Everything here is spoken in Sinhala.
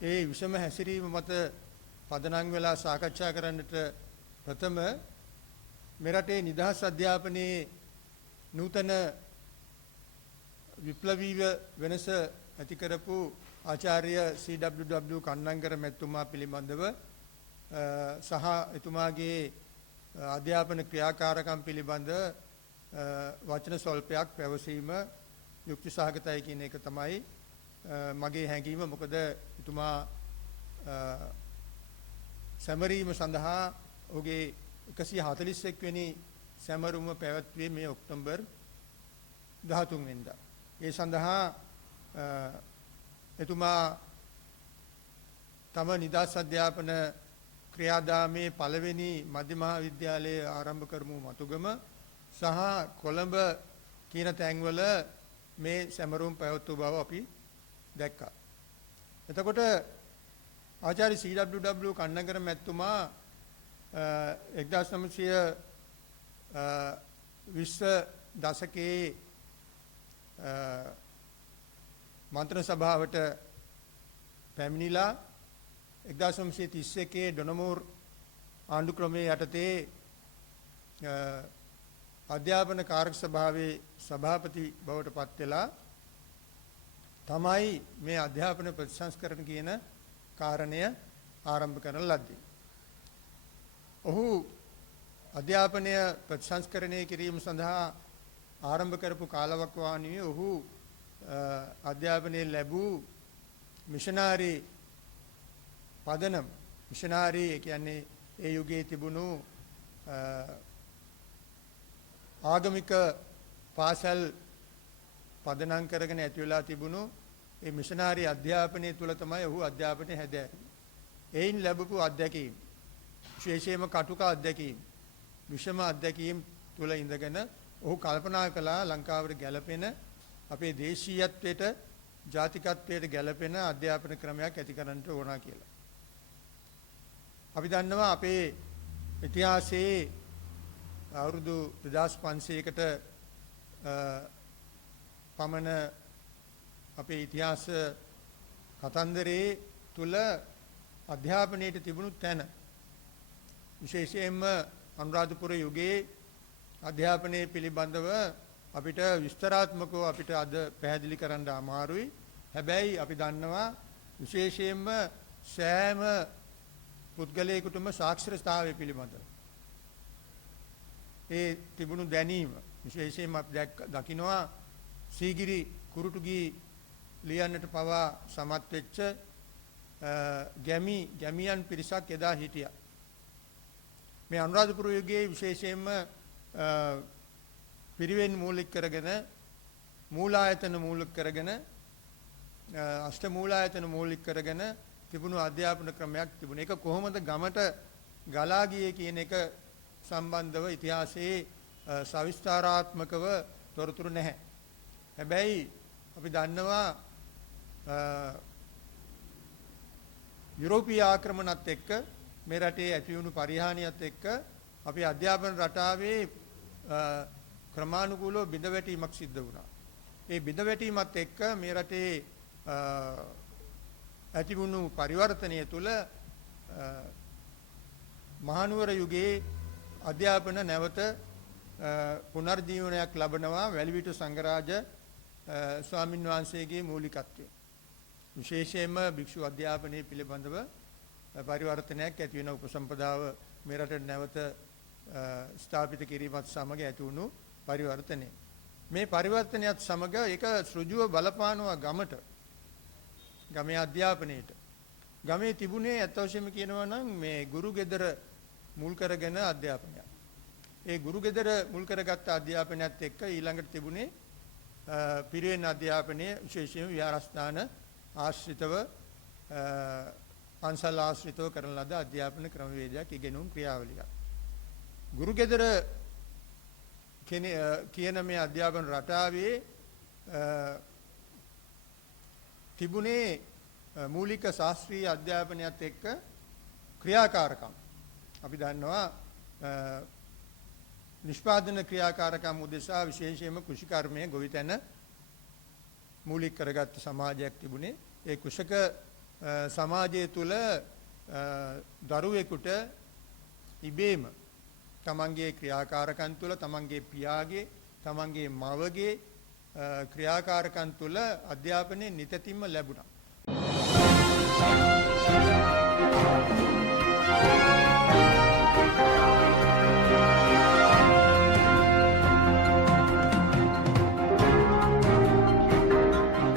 ඒ විෂම හැසිරීම මත පදනම් වෙලා සාකච්ඡා කරන්නට ප්‍රථම මෙරටේ නිදහස් අධ්‍යාපනයේ නූතන විප්ලවීය වෙනස ඇති කරපු ආචාර්ය CWW කන්නංගර මැතිතුමා පිළිබඳව සහ එතුමාගේ අධ්‍යාපන ක්‍රියාකාරකම් පිළිබඳ වචන ස්වල්පයක් පැවසීම යුක්ති සහගතයි කියන එක තමයි මගේ හැඟීම. මොකද එතුමා සැමරීම සඳහා ඔහුගේ 141 වෙනි සැමරුම පැවැත්වුවේ මේ ඔක්තෝබර් 13 වෙනිදා. ඒ සඳහා එතුමා තම නිදහස් අධ්‍යාපන ක්‍රියාදාමයේ පළවෙනි මධ්‍ය මහා විද්‍යාලයේ ආරම්භ කරමු මතුගම සහ කොළඹ කියන තැන්වල මේ සැමරුම් පැවැත්වූ බව අපි දැක්කා. එතකොට ආචාර්ය CWW කන්නගර මැතිතුමා 1920 දශකයේ මන්ත්‍රණ සභාවට පැමිණිලා 1931 ඩොනමෝර් ආණ්ඩු ක්‍රමයේ යටතේ අධ්‍යාපන කාරක සභාවේ සභාපති බවට පත් වෙලා තමයි මේ අධ්‍යාපන ප්‍රතිසංස්කරණ කියන කාරණය ආරම්භ කරන ලද්දේ. ඔහු අධ්‍යාපනය ප්‍රතිසංස්කරණය කිරීම සඳහා ආරම්භ කරපු කාලවකවානුවේ ඔහු අධ්‍යාපනයේ ලැබූ මිෂනාරි පදනම් මිෂනාරි කියන්නේ ඒ යුගයේ තිබුණු ආගමික පාසල් පදනම් කරගෙන ඇති වෙලා තිබුණු ඒ මිෂනාරි අධ්‍යාපනයේ තුල තමයි ඔහු අධ්‍යාපනය හැදෑරුවේ. එයින් ලැබපු අත්දැකීම් විශේෂයෙන්ම කටුක අත්දැකීම් විෂම අත්දැකීම් තුල ඉඳගෙන ඔහු කල්පනා කළා ලංකාවට ගැළපෙන අපේ දේශීයත්වයට ජාතිකත්වයට ගැළපෙන අධ්‍යාපන ක්‍රමයක් ඇති කරන්නට ඕන කියලා. අපි දන්නවා අපේ ඉතිහාසයේ අවුරුදු 2500කට පමණ අපේ ඉතිහාස කතන්දරයේ තුල අධ්‍යාපනයේ තිබුණු තැන විශේෂයෙන්ම අනුරාධපුර යුගයේ අධ්‍යාපනයේ පිළිබඳව අපිට විස්තරාත්මකව අපිට අද පැහැදිලි කරන්න අමාරුයි. හැබැයි අපි දන්නවා විශේෂයෙන්ම සෑම පුද්ගලයෙකුටම සාක්ෂරතාවය පිළිබඳව ඒ තිබුණු දැනීම විශේෂයෙන්ම අපි දකිනවා සීගිරි කුරුටුගී ලියන්නට පවා සමත් වෙච්ච ගැමියන් පිරිසක් එදා හිටියා. මේ අනුරාධපුර යුගයේ විශේෂයෙන්ම පිරිවෙන් මූලික කරගෙන මූලායතන මූලික කරගෙන අෂ්ට මූලායතන මූලික කරගෙන තිබුණු අධ්‍යාපන ක්‍රමයක් තිබුණා. ඒක කොහොමද ගමට ගලා ගියේ කියන එක සම්බන්ධව ඉතිහාසයේ සවිස්තාරාත්මකව තොරතුරු නැහැ. හැබැයි අපි දන්නවා යුරෝපීය ආක්‍රමණත් එක්ක මේ රටේ ඇති වුණු පරිහානියත් එක්ක අපි අධ්‍යාපන රටාවේ ක්‍රමානුකූලව බිඳවැටීමක් සිද්ධ වුණා. ඒ බිඳවැටීමත් එක්ක මේ රටේ ඇති වුණු පරිවර්තනය තුළ මහනුවර යුගයේ අධ්‍යාපන නැවත පුනර්ජීවනයක් ලබනවා වැලිවිට සංඝරාජ ස්වාමින් වහන්සේගේ මූලිකත්වයෙන්. විශේෂයෙන්ම භික්ෂු අධ්‍යාපනයේ පිළිබඳව පරිවර්තනයක් ඇති වෙන උපසම්පදාව මේ රටේ නැවත ස්ථාපිත කිරීමත් සමග ඇති වුණු පරිවර්තනය. මේ පරිවර්තනයත් සමග ඒක සෘජුව බලපානවා ගමට. ගමේ අධ්‍යාපනයේට. ගමේ තිබුණේ අත්වශයෙන්ම කියනවා නම් මේ ගුරු ගෙදර මුල් කරගෙන අධ්‍යාපනය. ඒ ගුරු ගෙදර මුල් කරගත් අධ්‍යාපනයත් එක්ක ඊළඟට තිබුණේ පිරිවෙන් අධ්‍යාපනයේ විශේෂයෙන් විහාරස්ථාන ආශ්‍රිතව පන්සල් ආශ්‍රිතව කරන ලද අධ්‍යාපන ක්‍රමවේදයක් ඉගෙනුම් ක්‍රියාවලියක්. ගුරු ගෙදර කියන මේ අධ්‍යාපන රටාවේ තිබුණේ මූලික ශාස්ත්‍රීය අධ්‍යාපනයත් එක්ක ක්‍රියාකාරකම්. අපි දන්නවා නිෂ්පාදන ක්‍රියාකාරකම් උදෙසා විශේෂයෙන්ම කෘෂිකර්මයේ ගොවිතැන මූලික කරගත් සමාජයක් තිබුණේ. ඒ කුෂක සමාජය තුළ දරුවෙකුට ඉබේම තමන්ගේ ක්‍රියාකාරකම් තුළ තමන්ගේ පියාගේ තමන්ගේ මවගේ ක්‍රියාකාරකම් තුළ අධ්‍යාපනය නිතැතින්ම ලැබුණා.